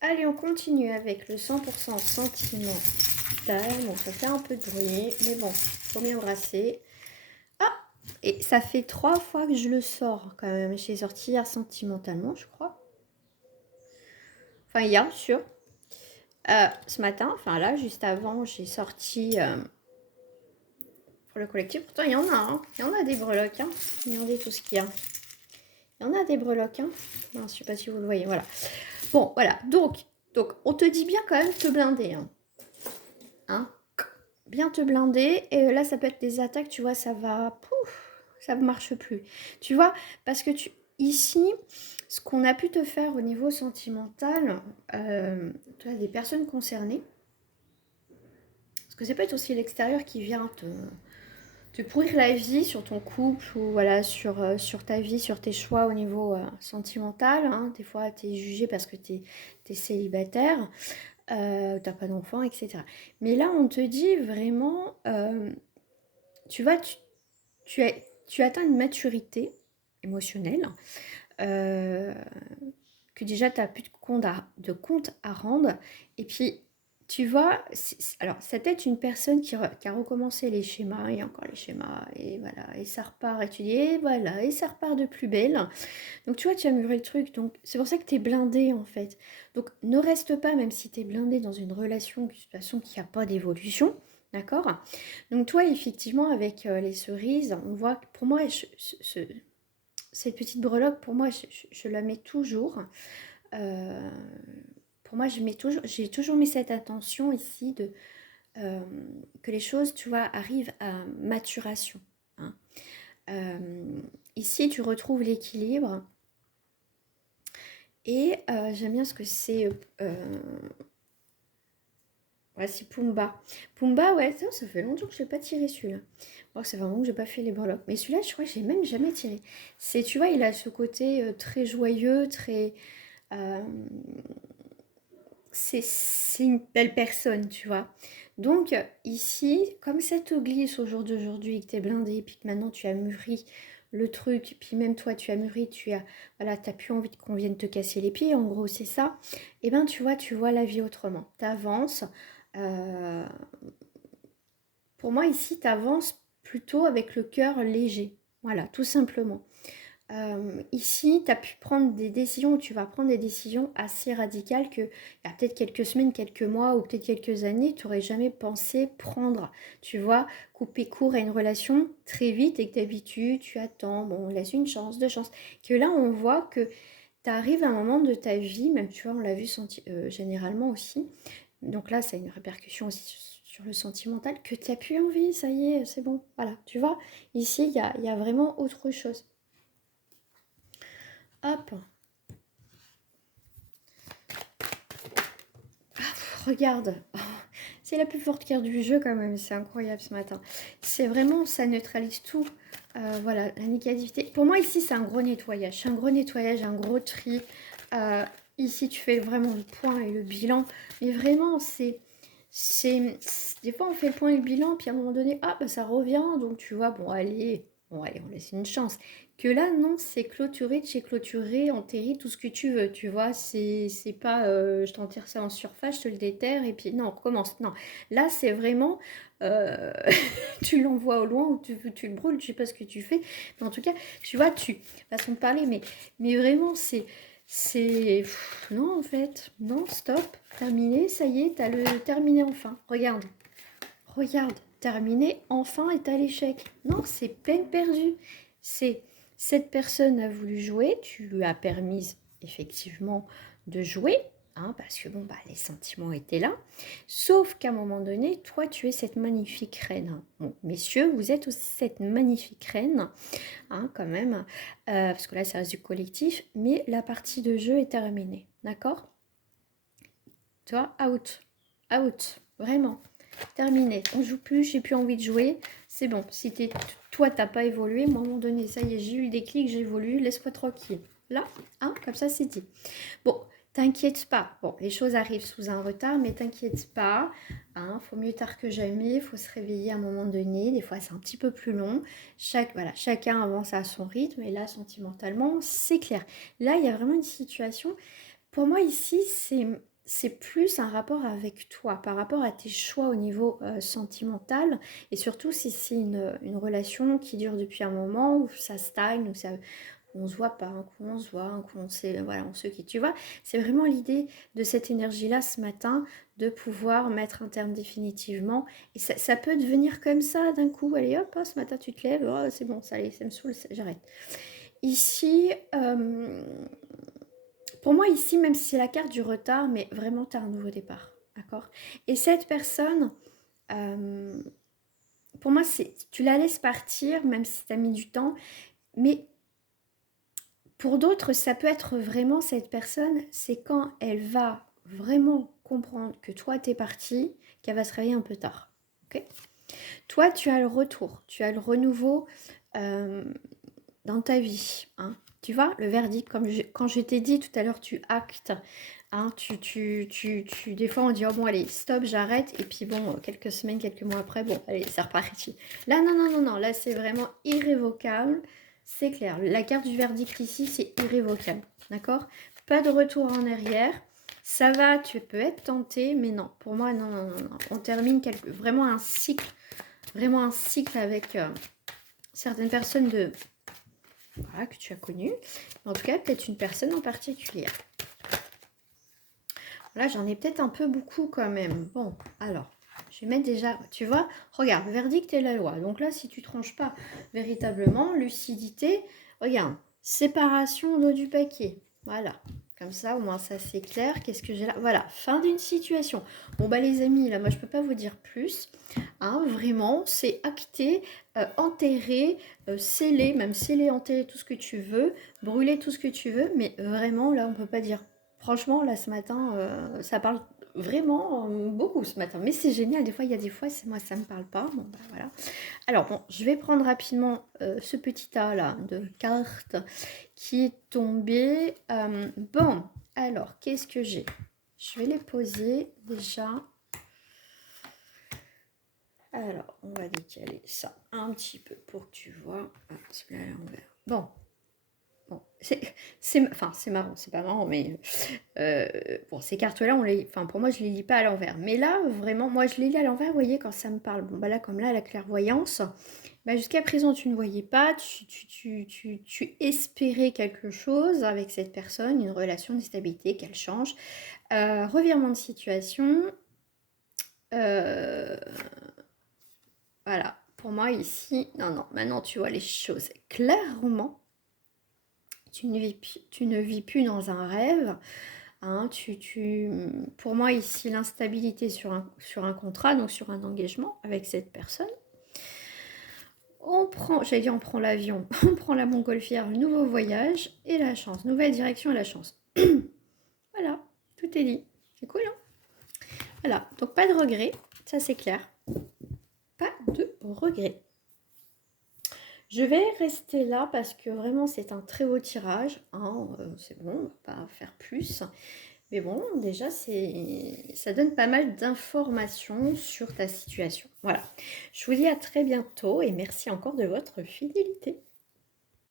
Allez, on continue avec le 100% sentimental. Bon, ça fait un peu de bruit, mais bon, faut bien brasser. Ah, et ça fait 3 fois que je le sors quand même. J'ai sorti hier sentimentalement, je crois. Enfin, hier, sûr. Ce matin, enfin là, juste avant, j'ai sorti pour le collectif. Pourtant, il y en a, hein. Il y en a des breloques, hein. Regardez tout ce qu'il y a. Il y en a des breloques, hein. Non, je sais pas si vous le voyez, voilà. Bon, voilà. Donc, on te dit bien quand même te blinder, hein. Hein, bien te blinder. Et là, ça peut être des attaques, tu vois, ça va... Pouf, ça ne marche plus. Tu vois, parce que ici, ce qu'on a pu te faire au niveau sentimental, tu as des personnes concernées, parce que c'est peut être aussi l'extérieur qui vient te pourrir la vie sur ton couple ou voilà, sur ta vie, sur tes choix au niveau sentimental. Hein. Des fois, tu es jugé parce que tu es célibataire, t'as pas d'enfant, etc. Mais là, on te dit vraiment, tu vois, tu, as, tu atteins une maturité émotionnelle, euh, que déjà tu n'as plus de compte à rendre. Et puis, tu vois, alors, ça peut être une personne qui a recommencé les schémas, et encore les schémas, et voilà, et ça repart, et tu dis, et voilà, et ça repart de plus belle. Donc, tu vois, tu as mûri le truc, donc c'est pour ça que tu es blindé, en fait. Donc, ne reste pas, même si tu es blindé dans une relation, de toute façon, qui n'a pas d'évolution, d'accord? Donc, toi, effectivement, avec les cerises, on voit que pour moi, cette petite breloque, pour moi, je la mets toujours. Euh, pour moi, j'ai toujours mis cette attention ici euh, que les choses, tu vois, arrivent à maturation. Hein. Euh, Ici, tu retrouves l'équilibre et j'aime bien ce que c'est. Ouais, c'est Pumba. Pumba, ouais, ça fait longtemps que je n'ai pas tiré celui-là. Bon, c'est vraiment que j'ai pas fait les breloques. Mais celui-là, je crois que j'ai même jamais tiré. C'est, tu vois, il a ce côté très joyeux, très. euh, c'est une belle personne, tu vois. Donc, ici, comme ça te glisse au jour d'aujourd'hui, que tu es blindé, puis que maintenant tu as mûri le truc, puis même toi tu as mûri, voilà, t'as plus envie qu'on vienne te casser les pieds, en gros, c'est ça. Et ben, tu vois la vie autrement. T'avances. euh, pour moi, ici, t'avances plutôt avec le cœur léger. Voilà, tout simplement. Ici, tu as pu prendre des décisions, tu vas prendre des décisions assez radicales que, il y a peut-être quelques semaines, quelques mois ou peut-être quelques années, tu n'aurais jamais pensé prendre. Tu vois, couper court à une relation très vite et que d'habitude, tu attends, bon, on laisse une chance, deux chances. Que là, on voit que tu arrives à un moment de ta vie, même tu vois, on l'a vu généralement aussi. Donc là, ça a une répercussion aussi sur le sentimental, que tu n'as plus envie, ça y est, c'est bon. Voilà, tu vois, ici, il y a vraiment autre chose. Hop. Regarde, oh, c'est la plus forte carte du jeu quand même, c'est incroyable ce matin. C'est vraiment, ça neutralise tout. Voilà, la négativité. Pour moi ici c'est un gros nettoyage, un gros tri. Euh, Ici tu fais vraiment le point et le bilan. Mais vraiment des fois on fait le point et le bilan, puis à un moment donné, ah bah ça revient, donc tu vois, bon allez, on laisse une chance. Que là, non, c'est clôturé de chez clôturé, enterré, tout ce que tu veux, tu vois. C'est pas je t'enterre ça en surface, je te le déterre, et puis non, on recommence. Non, là, c'est vraiment euh, tu l'envoies au loin ou tu le brûles, je sais pas ce que tu fais. Mais en tout cas, tu vois, façon de parler, mais vraiment, non, en fait, non, stop, terminé, ça y est, t'as le terminé enfin. Regarde, terminé, enfin est à l'échec. Non, c'est peine perdue. C'est cette personne a voulu jouer, tu lui as permis effectivement de jouer, hein, parce que bon, bah, les sentiments étaient là. Sauf qu'à un moment donné, toi, tu es cette magnifique reine. Bon, messieurs, vous êtes aussi cette magnifique reine, hein, quand même, parce que là, ça reste du collectif, mais la partie de jeu est terminée, d'accord? Toi, out, vraiment. Terminé. On joue plus, j'ai plus envie de jouer. C'est bon. Si toi, t'as pas évolué, moi, à un moment donné, ça y est, j'ai eu le déclic, j'évolue, laisse-moi tranquille. Là, hein, comme ça, c'est dit. Bon, t'inquiète pas. Bon, les choses arrivent sous un retard, mais t'inquiète pas. Hein, faut mieux tard que jamais. Il faut se réveiller à un moment donné. Des fois, c'est un petit peu plus long. Voilà, chacun avance à son rythme. Et là, sentimentalement, c'est clair. Là, il y a vraiment une situation pour moi ici, c'est plus un rapport avec toi, par rapport à tes choix au niveau sentimental, et surtout si c'est une relation qui dure depuis un moment, où ça stagne, où ça, on se voit pas, un coup on se voit, un coup on sait, voilà, on se quitte, tu vois. C'est vraiment l'idée de cette énergie-là ce matin, de pouvoir mettre un terme définitivement, et ça peut devenir comme ça d'un coup, allez hop, ce matin tu te lèves, oh, c'est bon, ça y est, ça me saoule, j'arrête. Ici, pour moi, ici, même si c'est la carte du retard, mais vraiment, tu as un nouveau départ. D'accord. Et cette personne, euh, pour moi, tu la laisses partir, même si tu as mis du temps. Mais pour d'autres, ça peut être vraiment cette personne, c'est quand elle va vraiment comprendre que toi, tu es parti, qu'elle va se réveiller un peu tard. Ok. Toi, tu as le retour, tu as le renouveau euh, dans ta vie. Hein. Tu vois, le verdict, quand je t'ai dit tout à l'heure, tu actes. Hein, des fois, on dit, oh bon, allez, stop, j'arrête. Et puis bon, quelques semaines, quelques mois après, bon, allez, c'est reparti. Là, non, non, non, non, là, c'est vraiment irrévocable. C'est clair. La carte du verdict ici, c'est irrévocable. D'accord. Pas de retour en arrière. Ça va, tu peux être tenté, mais non, pour moi, non, non, non, non. On termine vraiment un cycle avec certaines personnes voilà, que tu as connues. En tout cas, peut-être une personne en particulier. Là, j'en ai peut-être un peu beaucoup quand même. Bon, alors, je vais mettre déjà, tu vois, regarde, le verdict est la loi. Donc là, si tu tranches pas véritablement, lucidité, regarde, séparation d'eau du paquet. Voilà, comme ça, au moins ça c'est clair. Qu'est-ce que j'ai là? Voilà, fin d'une situation. Bon, bah les amis, là, moi, je peux pas vous dire plus. Hein, vraiment, c'est acté, enterré, scellé, même scellé, enterré, tout ce que tu veux, brûler tout ce que tu veux, mais vraiment, là, on peut pas dire. Franchement, là, ce matin, ça parle vraiment beaucoup ce matin. Mais c'est génial, des fois, il y a des fois, moi, ça me parle pas. Bon, bah voilà. Alors, bon, je vais prendre rapidement ce petit tas-là de cartes qui est tombé. Bon, alors, qu'est-ce que j'ai? Je vais les poser déjà. Alors, on va décaler ça un petit peu pour que tu vois. Ah, celui-là à l'envers. Bon, c'est marrant, c'est pas marrant, mais bon, ces cartes-là, pour moi, je les lis pas à l'envers. Mais là, vraiment, moi, je les lis à l'envers, vous voyez, quand ça me parle. Bon, bah là, comme là, la clairvoyance, bah, jusqu'à présent, tu ne voyais pas, tu espérais quelque chose avec cette personne, une relation, une stabilité, qu'elle change. Revirement de situation. Euh, voilà, pour moi, ici, non, non, maintenant, tu vois les choses clairement. Tu ne vis plus dans un rêve. Hein, pour moi, ici, l'instabilité sur un contrat, donc sur un engagement avec cette personne. On prend l'avion, on prend la montgolfière, le nouveau voyage et la chance. Nouvelle direction et la chance. Voilà, tout est dit. C'est cool, hein? Voilà, donc pas de regret, ça c'est clair. Pas de regret. Je vais rester là parce que vraiment c'est un très beau tirage. Hein, c'est bon, on va pas faire plus. Mais bon, déjà, ça donne pas mal d'informations sur ta situation. Voilà. Je vous dis à très bientôt et merci encore de votre fidélité.